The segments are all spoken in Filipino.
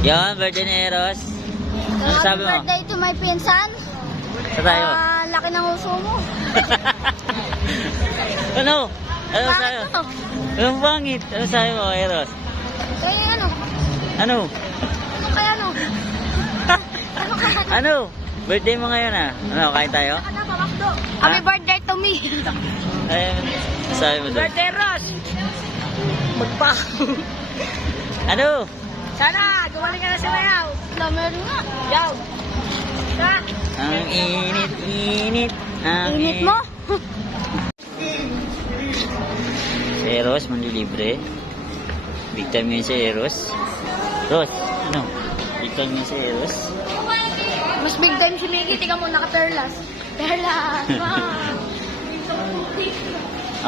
Yan, birthday ni Eros. Ano sabi mo? Birthday to my pinsan. Sa tayo? Laki ng uso mo. Ano? Ano sabi mo? Bakit to? Anong bangit? Ano sabi mo, Eros? Kaya ano? Ano? Ano kaya ano? Ano kaya ano? Ano? Birthday mo ngayon ah. Ano, kain tayo? Ano ba, Makdo? Happy birthday to me. Ay, sabi mo doon. Birthday, Ross. Magpa. Ano? Sana, gumaling ka na sa mayaw. Meron nga. Yaw. Sa. Ang init. Ang Init mo? Si Eros, manlilibre. Big time ngayon si Eros. Ros, ano? Big time ngayon si Eros. Mas big time si Miggy. Tingnan mo, naka-perlas. Perlas.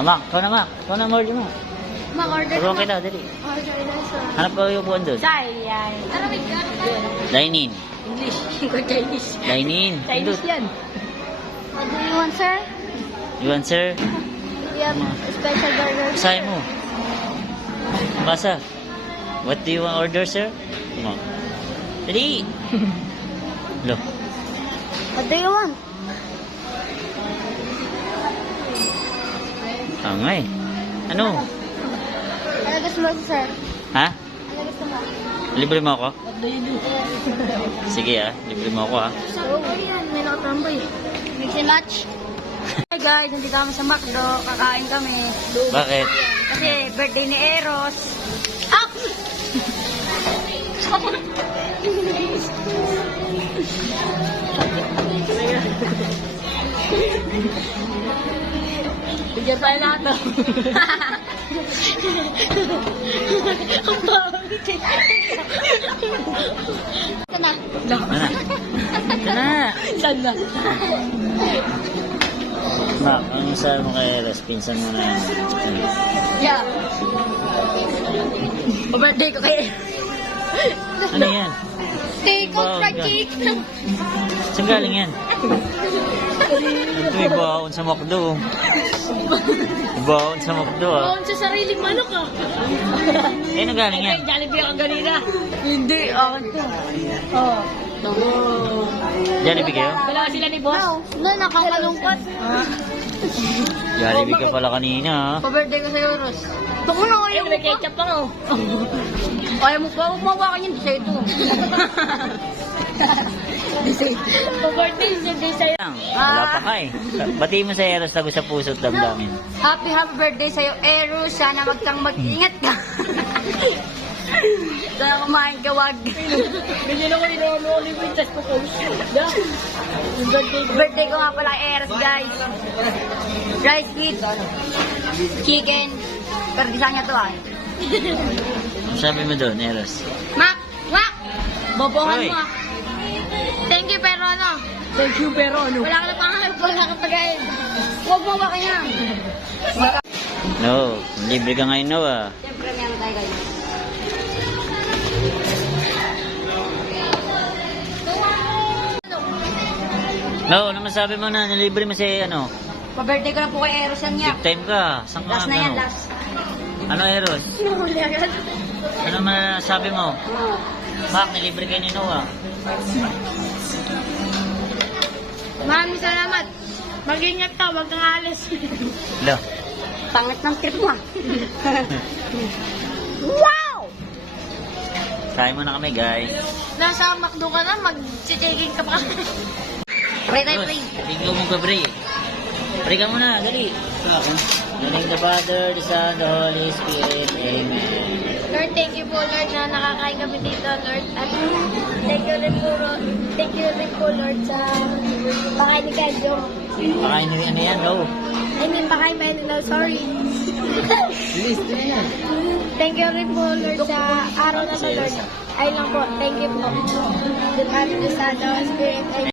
Mak, ikaw na Mak. Ikaw na order mo. Mag-order Turuan kita, dali. Order na sa... Hanap ko yung upuan doon. Sayang. Ano ba yun? Dine in. English. Chinese. Dine in. Chinese yan. What do you want, sir? You want, sir? We have special burger. Basahin mo. Basa. What do you want order, sir? Come on. Dali. Look. What do you want? Angay. Ano? Ano gusto mo, sir? Ha? Ano gusto mo? Libre mo ako? What do you do? Sige ah. Libre mo ako ah. So, yan. May nakatamboy. Mix and match. Hey guys, nandito kami sa McDo. Kakain kami. Bakit? Kasi birthday ni Eros. Ah! Bigyan tayo lahat to. Ang pangit. Ito na. Ano? Ito na. Saan na? Mak, ano sabi mo kay Eros? Pinsan mo na yan. Yeah. Pa-birthday ko kay Ano yan? Take out fried chicken. Saan galing yan? Ito may baon sa McDo. Baon sa McDo ah. Baon sa sariling manok ah. Eh, ano galing yan? Jollibee ako ganina. Hindi, akin to. Oh. Jollibee kayo? Dalawa sila ni boss. No, nakakalungkot. Jollibee ka pala kanina ah. Pa-birthday ko sa'yo, Ros. Baka na ayaw mo pa. Ketchup pa nga. Ayaw mo pa, umawakan yun. Sa ito. Pa-birthday siya sa'yo. Wala pa ka eh. Batiin mo sa Eros tago sa puso at damdamin. Happy birthday sa'yo, Eros. Sana magkang mag-ingat ka. Sana kumain ka, wag. Ganyan ako ni Princess ko po. Birthday ko nga pala, Eros, guys. Rice with chicken. Pero di niya to ah. Sabi mo doon, Eros. Mak! Mak! Bobohan Hoy. mo ah. Thank you, pero ano? Thank you, pero ano? Wala ka na pangalan, wala ka pagayin. Huwag mo ba kanya? No, libre ka ngayon no ah. Siyempre, meron tayo guys. No, ano masabi mo na nilibre mo si ano? Pa-birthday ko na po kay Eros yan niya. Big time ka. Saan ka Last na yan, ano? last. Ano Eros? Nahuli agad. Ano masabi mo? Mak, nilibre kayo ni Noah. Maraming salamat. Mag-ingat ka, huwag kang alis. Lo. Pangit ng trip mo ah. Wow! Kain mo na kami guys. Nasa McDo ka na, mag-checking ka pa. Pray tayo, pray. Hindi ko mo pray. Pray ka muna, dali. In the name of the Father, the Son, the Holy Spirit. Amen. Lord, thank you po, Lord, na nakakain kami dito, Lord. At thank you rin po, Lord, sa pakain ni Kadyo. Pakain nyo ano yan, no? I mean, pakain ba yun? No, sorry. Thank you rin po, Lord, sa araw na to, Lord. Ay lang po, thank you po. The Father, the Son, the Holy Spirit. Amen.